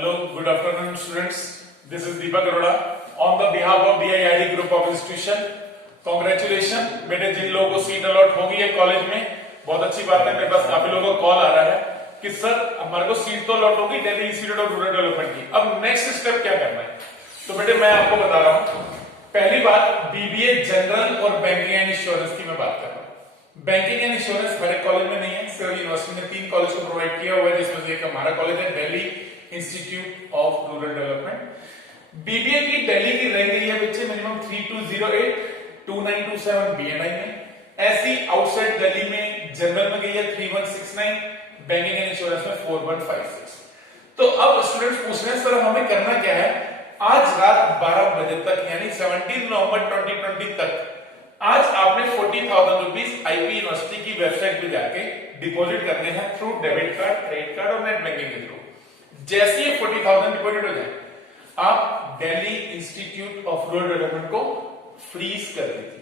Hello, good afternoon students. This is Deepak Arora on the behalf of DIID Group of Institution. Congratulations बेटे, जिन लोगों को seat allot होगी है college में, बहुत अच्छी बात है। मेरे पास काफी लोगों का कॉल आ रहा है कि सर हमारे को सीट तो अलॉट होगी Delhi institute of rural development की, अब नेक्स्ट स्टेप क्या करना है। तो बेटे मैं आपको बता रहा हूँ, पहली बात बीबीए जनरल और बैंकिंग एंड इंश्योरेंस की मैं बात कर रहा हूँ। बैंकिंग एंड इंश्योरेंस हर एक कॉलेज में नहीं है, सिर्फ यूनिवर्सिटी ने 3 कॉलेज को प्रोवाइड किया हुआ है, जिसमें से एक हमारा कॉलेज है Delhi institute of rural development. BBA की दिल्ली की रैंक रही है बच्चे मिनिमम 3208, 2927 बीएनआई में। ऐसी आउटसाइड दिल्ली में जनरल में गई है 3169, बैंकिंग एंड इंश्योरेंस में 4156। तो अब स्टूडेंट्स पूछ रहे हैं सर हमें करना क्या है। आज रात 12 बजे तक यानी 17 नवंबर 2020 तक आज आपने 40,000 रुपीज आईपी यूनिवर्सिटी की वेबसाइट पे जाके डिपॉजिट करने हैं through debit card, credit card और नेट बैंकिंग के थ्रू। जैसे ही 40,000 डिपॉजिट हो जाए, आप Delhi institute of rural development को फ्रीज कर दीजिए।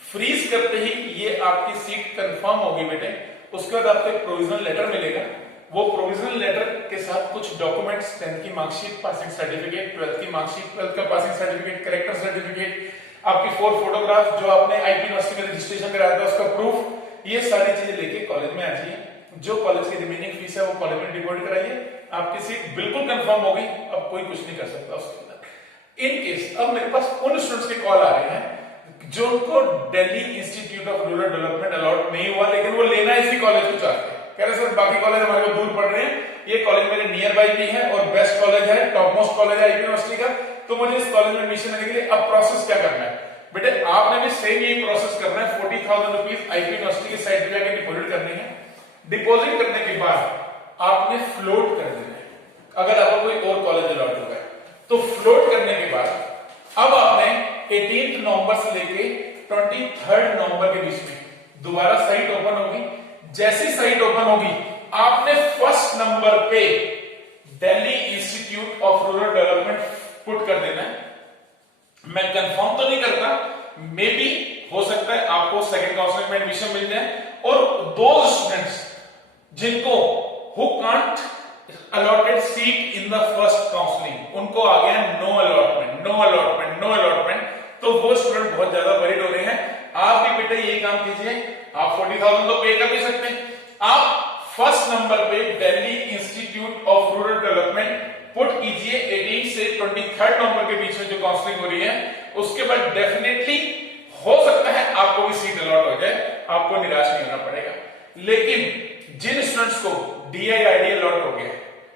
फ्रीज करते ही ये आपकी सीट कंफर्म होगी बेटे। उसके बाद आपको एक प्रोविजनल लेटर मिलेगा। वो प्रोविजनल लेटर के साथ कुछ डॉक्यूमेंट्स, 10th की मार्कशीट, पासिंग सर्टिफिकेट, 12th की मार्कशीट, 12th का पासिंग सर्टिफिकेट, कैरेक्टर सर्टिफिकेट, आपकी 4 फोटोग्राफ जो आपने आईपी यूनिवर्सिटी में रजिस्ट्रेशन कराया था उसका प्रूफ, ये सारी चीजें लेके कॉलेज में आ जाइए। जो कॉलेज की रिमेनिंग फीस है वो कॉलेज में डिपॉजिट कराइए, आपकी सीट बिल्कुल कंफर्म होगी। अब कोई कुछ नहीं कर सकता उसके अंदर। इन केस अब मेरे पास उन स्टूडेंट्स के कॉल आ रहे हैं जो को Delhi institute of rural development allot नहीं हुआ, लेकिन वो लेना इसी कॉलेज को चाहते हैं। कह रहे सर बाकी कॉलेज हमारे को दूर पड़ रहे हैं, ये कॉलेज मेरे नियर बाई भी है और बेस्ट कॉलेज है, टॉप मोस्ट कॉलेज है आईपी यूनिवर्सिटी का, तो मुझे इस कॉलेज में एडमिशन लेने के लिए अब प्रोसेस क्या करना है। बेटे आपने भी सेम यही प्रोसेस करना है। 40,000 रुपीज आईपी यूनिवर्सिटी की साइट पे जाकर डिपॉजिट करनी है। डिपॉजिट करने के बाद आपने फ्लोट कर देना है। अगर आपको कोई और कॉलेज अलॉट हुआ है तो फ्लोट करने के बाद अब आपने 18 नवंबर से लेके 23 नवंबर के बीच में दोबारा साइट ओपन होगी। जैसी साइट ओपन होगी आपने फर्स्ट नंबर पे Delhi institute of rural development put कर देना है। मैं कंफर्म तो नहीं करता, मे बी हो सकता है आपको सेकंड काउंसलिंग में एडमिशन मिल जाए। और दो स्टूडेंट्स जिनको who can't allotted seat in the first counselling, उनको आ गया no allotment, no allotment, no allotment, तो वो स्टूडेंट बहुत ज्यादा वरीड हो रहे हैं। आप भी बेटे यही काम कीजिए, आप 40,000 तो पे कर भी सकते हैं। आप फर्स्ट नंबर पे Delhi institute of rural development put कीजिए 18 से 23 नवंबर के बीच में जो काउंसलिंग हो रही है। उसके बाद डेफिनेटली हो सकता है आपको भी सीट अलॉट हो जाए, आपको निराश नहीं होना पड़ेगा। लेकिन जिन स्टूडेंट्स को DIID अलॉट हो गया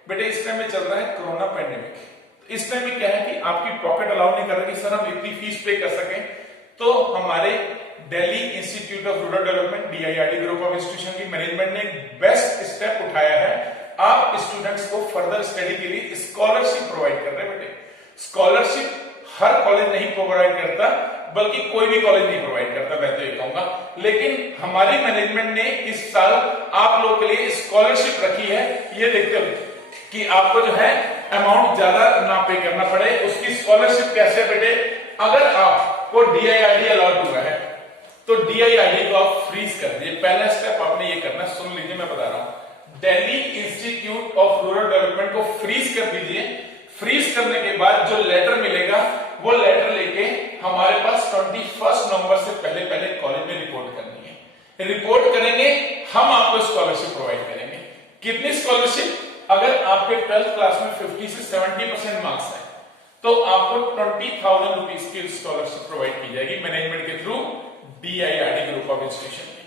बेटे, इस टाइम में चल रहा है कोरोना पैंडेमिक, इस टाइम में क्या है कि आपकी पॉकेट अलाउ नहीं कर रही कि सर हम इतनी फीस पे कर सकें। तो हमारे Delhi institute of rural development DIID group of institution की मैनेजमेंट ने बेस्ट स्टेप उठाया है। आप स्टूडेंट्स को फर्दर स्टडी के लिए स्कॉलरशिप प्रोवाइड कर रहे हैं बेटे। स्कॉलरशिप हर कॉलेज नहीं प्रोवाइड करता, बल्कि कोई भी कॉलेज नहीं प्रोवाइड करता, मैं तो ये कहूंगा। लेकिन हमारी मैनेजमेंट ने इस साल आप लोग के लिए स्कॉलरशिप रखी है, ये देखते हुए कि आपको जो है अमाउंट ज्यादा ना पे करना पड़े। उसकी स्कॉलरशिप कैसे बेटे, अगर आपको DIID अलॉट हुआ है तो DIID को आप फ्रीज कर दीजिए। पहला स्टेप आपने ये करना, सुन लीजिए मैं बता रहा हूं। Delhi institute of rural development को फ्रीज कर दीजिए। फ्रीज करने के बाद जो लेटर मिलेगा वो लेटर लेके हमारे पास 21 नवंबर से पहले पहले कॉलेज में रिपोर्ट करनी है। रिपोर्ट करेंगे, हम आपको स्कॉलरशिप प्रोवाइड करेंगे। कितनी स्कॉलरशिप, अगर आपके 12th क्लास में 50 से 70% मार्क्स है तो आपको 20,000 रुपीज की स्कॉलरशिप प्रोवाइड की जाएगी मैनेजमेंट के through DIID group of institution में।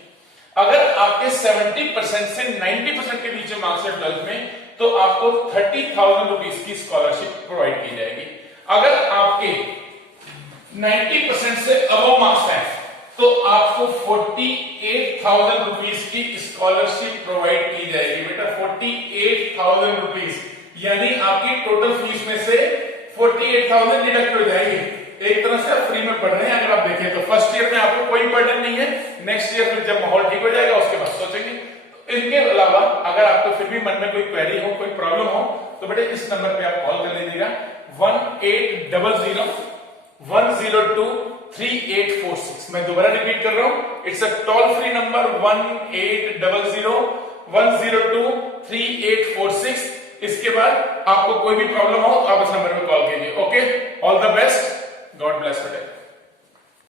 अगर आपके 70% से 90% के बीच में मार्क्स है 12th में तो आपको 30,000 रुपीज की स्कॉलरशिप प्रोवाइड की जाएगी। अगर आपके 90% से अबव मार्क्स है तो आपको 48,000 रुपीज की स्कॉलरशिप प्रोवाइड की जाएगी बेटा। 48,000 रुपीज यानी आपकी टोटल फीस में से 48,000 डिडक्ट हो जाएगी। एक तरह से आप फ्री में पढ़ रहे हैं। अगर आप देखें तो फर्स्ट ईयर में आपको कोई बर्डन नहीं है, नेक्स्ट ईयर में जब माहौल ठीक हो जाएगा उसके बाद सोचेंगे। इनके अलावा अगर आपको फिर भी मन में कोई क्वेरी हो, कोई प्रॉब्लम हो तो बेटे इस नंबर पे आप कॉल कर लीजिएगा 1800-102-3846। मैं दोबारा रिपीट कर रहा हूं, it's a toll free number 1800-102-3846। इसके बाद आपको कोई भी प्रॉब्लम हो तो आप इस नंबर पे कॉल कीजिए। Okay, all the best.